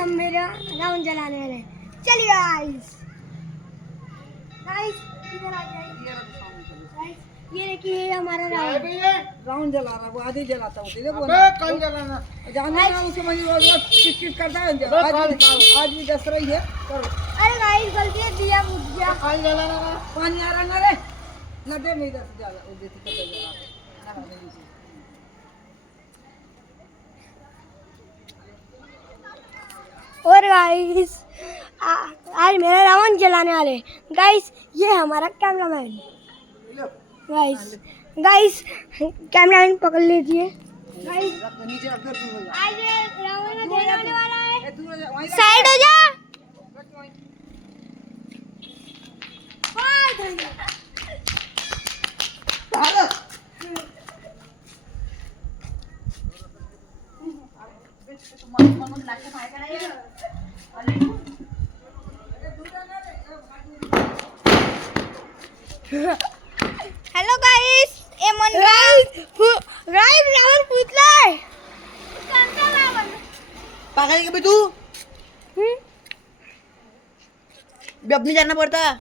हम मेरा राउंड जलाने वाले हैं। चलिए गाइस गाइस इधर आ जाइए गाइस। ये देखिए हमारा राउंड जला रहा है, वो आधी जलाता हूँ। अबे कौन जलाना? जाना ना उसको, मुझे रोज चिट करता है। आज भी दस रही है। अरे गाइस गलती से दिया बुझ गया। कौन जलाना ना? पानी आ रहा ना रे, नदे में इधर से जाला वो देती तो जला। और गाइस आज मेरा रावण जलाने वाले गाइस। ये हमारा कैमरामैन गाइस। गाइस कैमरामैन पकड़ लीजिए गाइस। नीचे रख दे तू। आज रावण जलाने वाला है। तू वहीं साइड हो जा। हेलो गाइस, ये मन गाइस रावण पुतला है। कौन सा रावण? पागल के भी तू भी अपनी जाना पड़ता है।